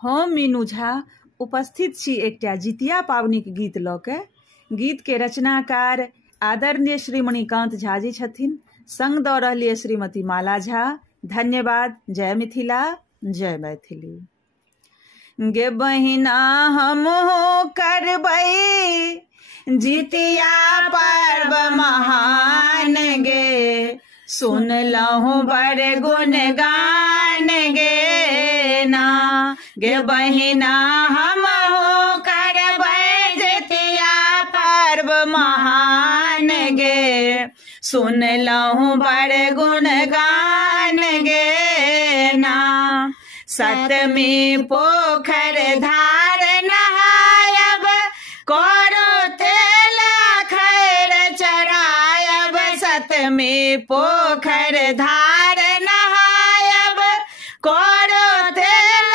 हम मीनू झा उपस्थित छी एकटा जितिया पावनीक गीत लऽ के। गीत के रचनाकार आदरणीय श्री मणिकांत झा जी छथिन, संग दऽ रहलिए श्रीमती माला झा। धन्यवाद। जय मिथिला, जय मैथिली। गे बहिना हमहु करबै जितिया पर्व महान गे, सुनलहुँ बड़ गुणगान गे ना। गे बहिना हमहु करबै जितिया पर्व महान गे, सुनलहुँ बड़ गुणगान गे ना। सतमी पोखर धार नहायब, करो तेल खैर चढ़ायब। सतमी पोखर धार नहायब, करो तेल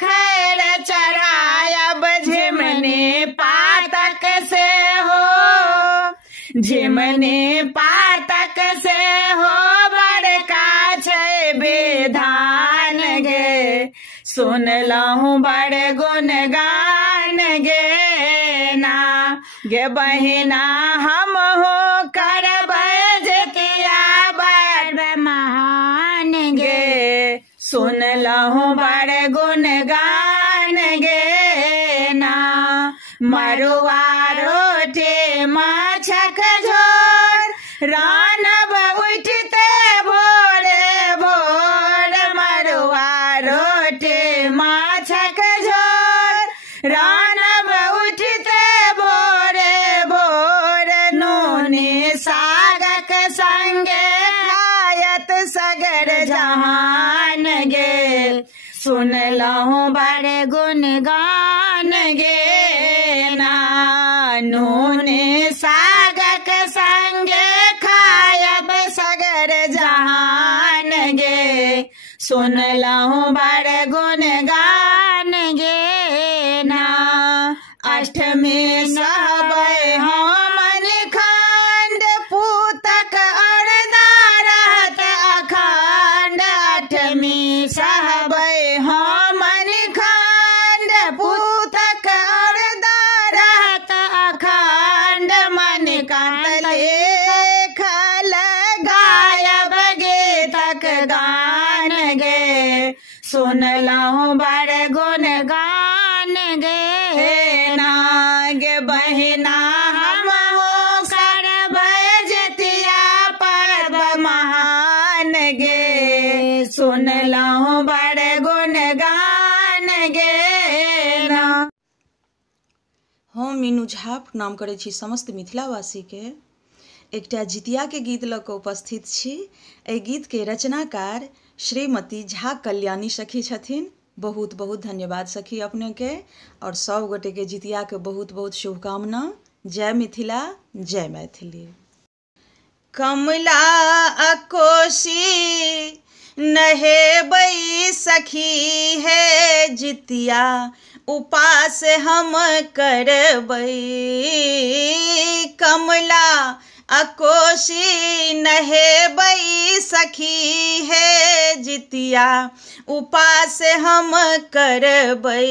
खैर चढ़ायब। झिमनी पातक से हो, झिमनी पातक से हो, बड़का छै विधान गे, सुनलहुँ बड़ गुणगान गे ना। गे बहिना हमहु करबै जितिया पर्व महान गे, सुनलहुँ बड़ गुणगान गे ना। मरुआ रोटी माछक झोर, रान्हब उठिते भोरे भोर। मरुआ रोटी माछक झोर, रान्हब उठिते भोरे भोर। नूनी सागक संगे खायत सगर जहान गे, सुनलहुँ बड़ गुणगान गे ना। नूनी सागक संगे खायब सगर जहान गे, सुनलहुँ बड़ गुणगान गे ना। अष्टमी सहबै हम निखंड, पूतक अरदा रहत अखंड। अष्टमी सहबै हम निखंड, पूतक अरदा रहत अखंड। मणिकांत लेखल गायब गीतक गान गे, सुनलहुँ बड़ गुणगान गे ना। गे बहिना हमहु करबै जितिया पर्व महान गे, सुनलहुँ बड़ गुणगान गे ना। हम मीनू झा प्रणाम करै छी समस्त मिथिलावासी के। एकटा जितिया के गीत लऽ कऽ उपस्थित छी। एहि गीत के रचनाकार श्रीमती झा कल्याणी सखी छथिन। बहुत बहुत धन्यवाद सखी अपने के, और सब गोटे के जितिया के बहुत बहुत शुभकामना। जय मिथिला, जय मैथिली। कमला आ कोसी नहेबै सखी है जितिया, उपास हम करबै। कमला आ कोसी नहेबै सखी है जितिया, उपास हम करबै।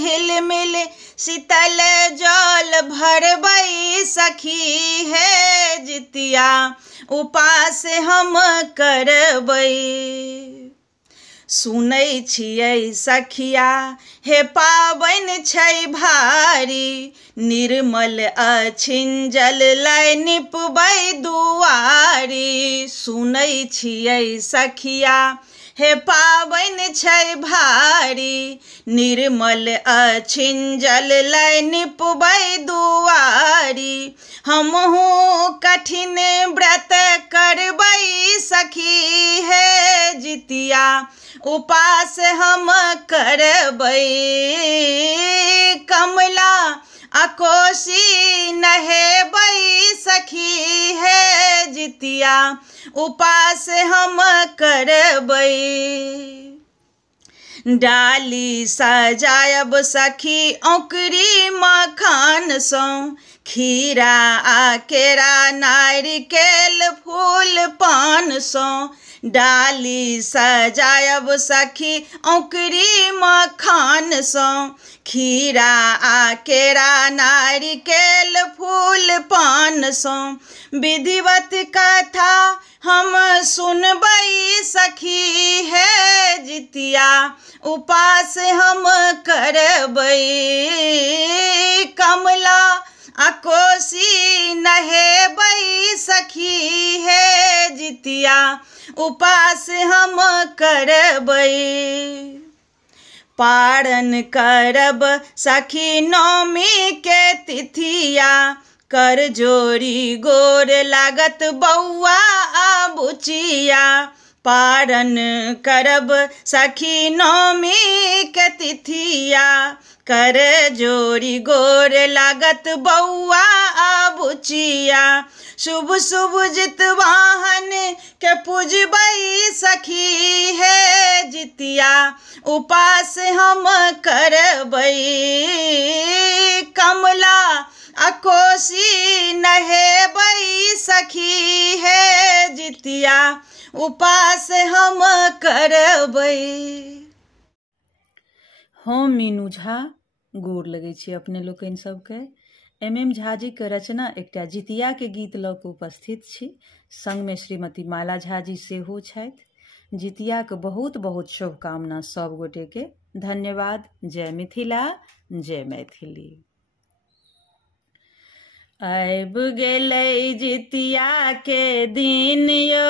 हिलमिल शीतल जल भरबै सखी है जितिया, उपास हम करबै। सुनै छियै सखिया हे पाबनि छै भारी, निर्मल अछिंजल लै निपबै दुआरी। सुनै छियै सखिया हे पाबनि छै भारी, निर्मल अछिंजल लै निपबै दुआरी। हमहु कठिन व्रत करबै सखी है जितिया, उपास हम करबै। कमला आ कोसी नहेबै सखी है जितिया, उपास हम करबै। डाली सजायब सखी औकरी मखान सौ, खीरा आ केरा नारिकेल फूल पान सौ। डाली सजायब सखी औकरी मखान सौ, खीरा आ केरा नारिकेल फूल पान सौ। विधिवत कथा हम सुनबै सखी है जितिया, उपास हम करबै। कमला आ कोसी नहेबै सखी है जितिया, उपास हम करबै। पारण करब सखी नौमी के तिथिया, कर जोड़ी गोर लागत बौआ आ बुचिया। पारण करब सखी नौमी के तिथिया, कर जोड़ी गोर लागत बौआ आ बुचिया। शुभ शुभ जितवाहन के पूजबै सखी है जितिया, उपास हम करबै। कमला आ कोसी नहेबै सखी है जितिया, उपास हम करबै। हम मीनू झा गोर लगै छी अपने लोकनि सबके। MM झा जी के रचना एकटा जितिया के गीत लऽ कऽ उपस्थित छी। संग में श्रीमती माला झा जी सेहो छथि। जितिया के बहुत बहुत शुभकामना सब गोटे के। धन्यवाद। जय मिथिला, जय मैथिली। आबि गेलै जितिया के दिन यो,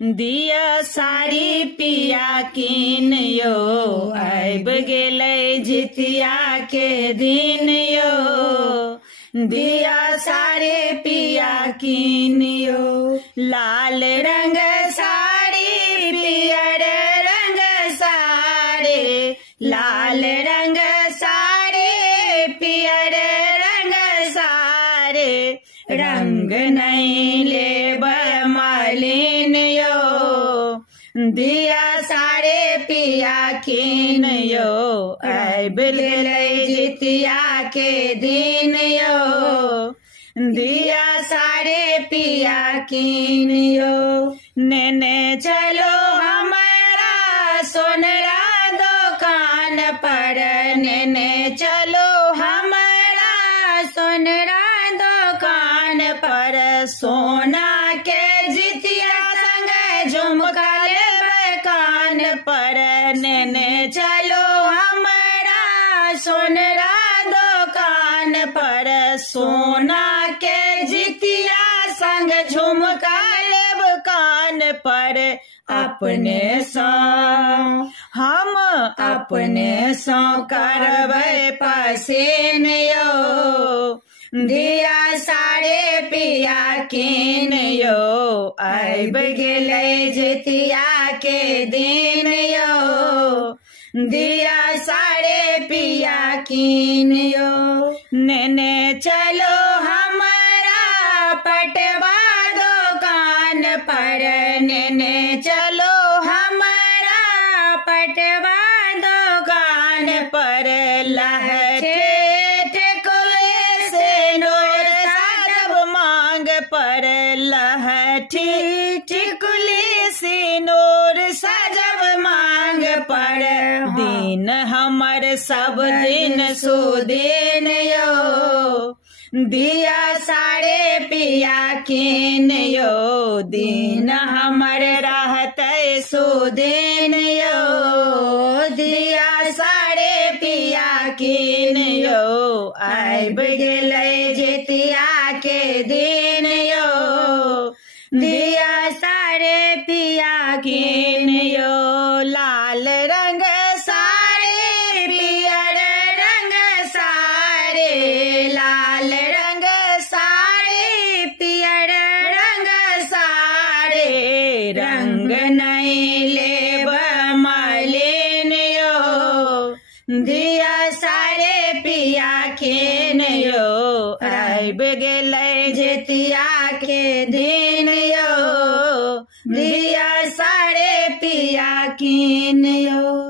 दिया साड़ी पिया कीन यो। आबि गेलै जितिया के दिन यो, दिया साड़ी पिया कीन यो। लाल रंग साड़ी पियर रंग साड़ी, लाल रंग साड़ी पियर रंग साड़ी। रंग नहीं लेब मालिन यो, दिया साड़ी पिया कीन यो। आबि गेलै जितिया के दिन यो, दिया साड़ी पिया कीन यो। नेने चलो हमारा सोनरा दुकान पर, नेने चलो हमारा सोनरा दुकान पर। सोना के जितिया संग झुमका लेबै कान पर, नेने चलो हमारा सोनरा दुकान पर। सोना के जितिया संग झुमका लेब कान पर। अपने सौ हम अपने सौ करबै पसीन यो, दिया साड़ी पिया कीन यो। आबि गेलै जितिया के दिन यो, दिया साड़ी पिया कीन यो। नेने चलो हमारा पटवा दुकान पर, नेने चलो हमारा पटवा दुकान पर। लहठे टिकुली सिंदूर साजब मांग पर, लहठी टिकुली सिंदूर साजब मांग पर। दिन हमर सब दिन सुदिन यो, दिया साड़ी पिया कीन यो। दिन हमर रहतै सुदिन यो, दिया साड़ी पिया कीन यो। आबि गेलै जितिया के दिन यो, दिया साड़ी पिया कीन यो। लाल रंग साड़ी पियर रंग साड़ी, लाल रंग साड़ी पियर रंग साड़ी। रंग नहीं लेब मालिन यो, दिया साड़ी पिया कीन यो। आबि गेलै जितिया के दिन यो, दिया साड़ी पिया कीन यो।